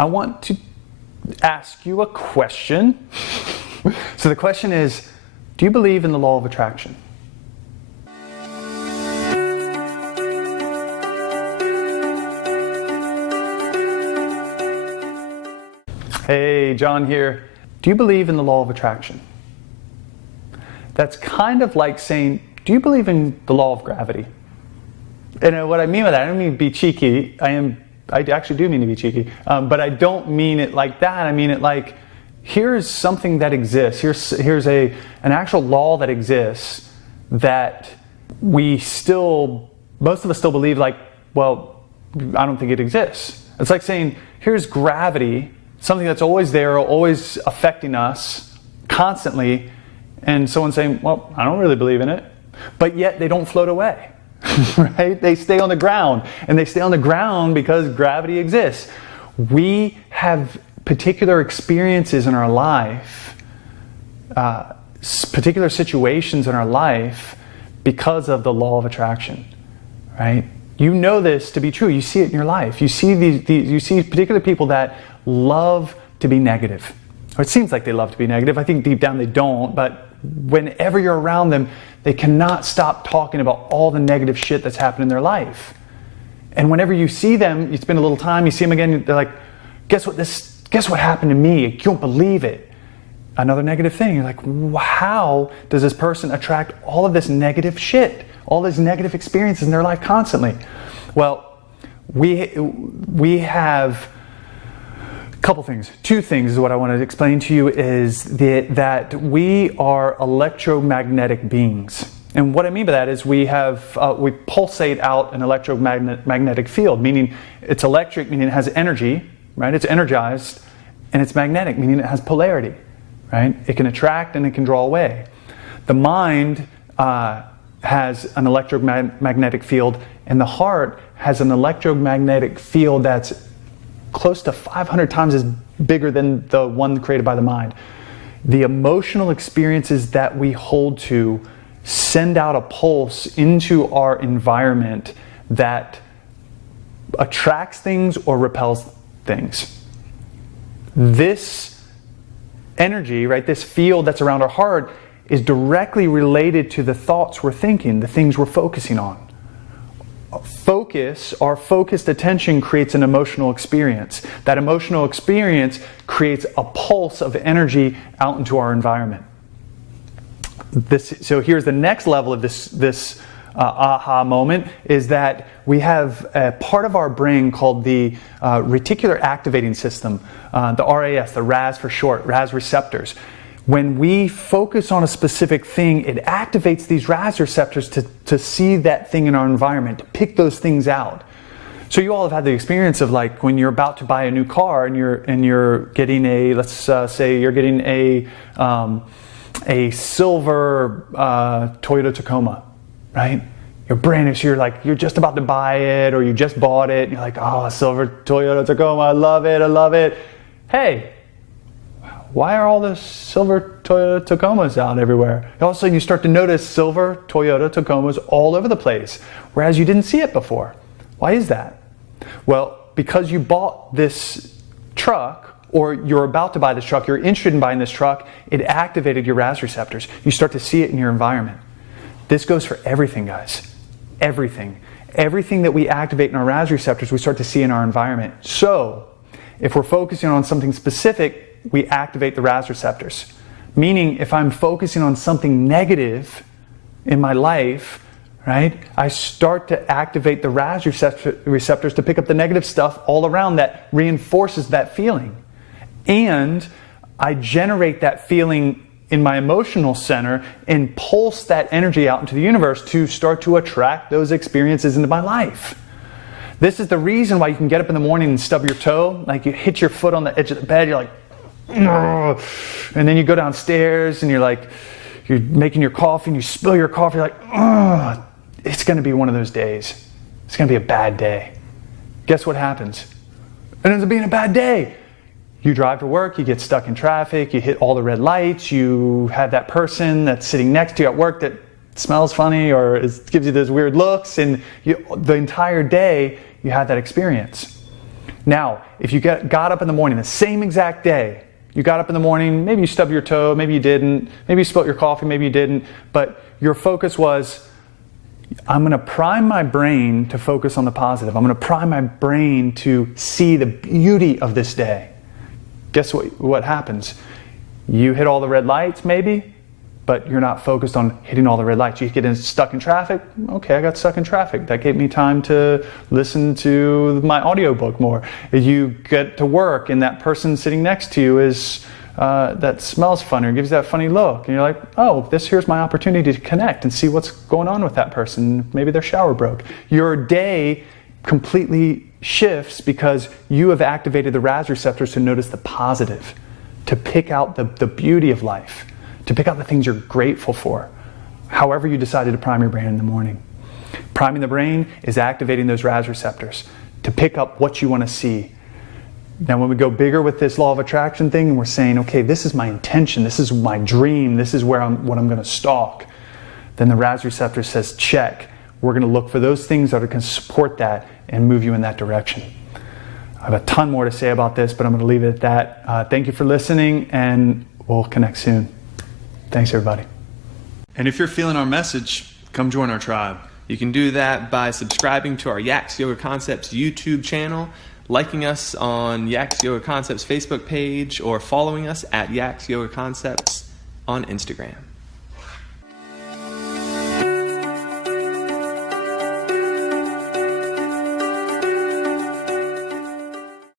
I want to ask you a question. So the question is, do you believe in the law of attraction? Hey, John here. Do you believe in the law of attraction? That's kind of like saying, do you believe in the law of gravity? And what I mean by that, I don't mean to be cheeky. I actually do mean to be cheeky, but I don't mean it like that. I mean it like, here's something that exists. Here's an actual law that exists that most of us still believe like, well, I don't think it exists. It's like saying, here's gravity, something that's always there, always affecting us constantly, and someone saying, well, I don't really believe in it, but yet they don't float away. Right? They stay on the ground, and they stay on the ground because gravity exists. We have particular experiences in our life, particular situations in our life because of the law of attraction, right? You know this to be true. You see it in your life. You see you see particular people that love to be negative, or it seems like they love to be negative. I think deep down they don't, but whenever you're around them, they cannot stop talking about all the negative shit that's happened in their life. And whenever you see them, you spend a little time, you see them again, they're like, guess what happened to me? You don't believe it. Another negative thing. You're like, how does this person attract all of this negative shit, all these negative experiences in their life constantly? Well, we have couple things. Two things is what I want to explain to you is that we are electromagnetic beings. And what I mean by that is we pulsate out an electromagnetic field, meaning it's electric, meaning it has energy, right? It's energized, and it's magnetic, meaning it has polarity, right? It can attract and it can draw away. The mind has an electromagnetic field, and the heart has an electromagnetic field that's close to 500 times as bigger than the one created by the mind. The emotional experiences that we hold to send out a pulse into our environment that attracts things or repels things. This energy, right, this field that's around our heart is directly related to the thoughts we're thinking, the things we're focusing on. Our focused attention creates an emotional experience. That emotional experience creates a pulse of energy out into our environment. So here's the next level of this aha moment, is that we have a part of our brain called the reticular activating system, the RAS, the RAS for short, RAS receptors. When we focus on a specific thing, it activates these RAS receptors to see that thing in our environment, to pick those things out. So you all have had the experience of like when you're about to buy a new car and you're getting let's say you're getting a silver Toyota Tacoma, right? You're brand new, so you're just about to buy it, or you just bought it, and you're like, oh, a silver Toyota Tacoma, I love it. Hey, why are all the silver Toyota Tacomas out everywhere? And all of a sudden you start to notice silver Toyota Tacomas all over the place, whereas you didn't see it before. Why is that? Well, because you bought this truck, or you're about to buy this truck, you're interested in buying this truck, it activated your RAS receptors. You start to see it in your environment. This goes for everything, guys. Everything. Everything that we activate in our RAS receptors, we start to see in our environment. So, if we're focusing on something specific, we activate the RAS receptors. Meaning, if I'm focusing on something negative in my life, right, I start to activate the RAS receptors to pick up the negative stuff all around that reinforces that feeling. And I generate that feeling in my emotional center and pulse that energy out into the universe to start to attract those experiences into my life. This is the reason why you can get up in the morning and stub your toe, like you hit your foot on the edge of the bed, you're like, ugh. And then you go downstairs and you're making your coffee and you spill your coffee, you're like, ugh. It's going to be one of those days. It's going to be a bad day. Guess what happens? It ends up being a bad day. You drive to work, you get stuck in traffic, you hit all the red lights, you have that person that's sitting next to you at work that smells funny or gives you those weird looks, and the entire day you have that experience. Now, if you got up in the morning, the same exact day, you got up in the morning, maybe you stubbed your toe, maybe you didn't, maybe you spilt your coffee, maybe you didn't, but your focus was, I'm going to prime my brain to focus on the positive. I'm going to prime my brain to see the beauty of this day. Guess what happens? You hit all the red lights, maybe, but you're not focused on hitting all the red lights. You get stuck in traffic. Okay, I got stuck in traffic. That gave me time to listen to my audiobook more. You get to work and that person sitting next to you is that smells funny or gives you that funny look. And you're like, oh, here's my opportunity to connect and see what's going on with that person. Maybe their shower broke. Your day completely shifts because you have activated the RAS receptors to notice the positive, to pick out the beauty of life, to pick out the things you're grateful for, however you decided to prime your brain in the morning. Priming the brain is activating those RAS receptors to pick up what you want to see. Now, when we go bigger with this law of attraction thing, and we're saying, okay, this is my intention, this is my dream, this is what I'm going to stalk, then the RAS receptor says, check. We're going to look for those things that can support that and move you in that direction. I have a ton more to say about this, but I'm going to leave it at that. Thank you for listening, and we'll connect soon. Thanks, everybody. And if you're feeling our message, come join our tribe. You can do that by subscribing to our Yaks Yoga Concepts YouTube channel, liking us on Yaks Yoga Concepts Facebook page, or following us at Yaks Yoga Concepts on Instagram.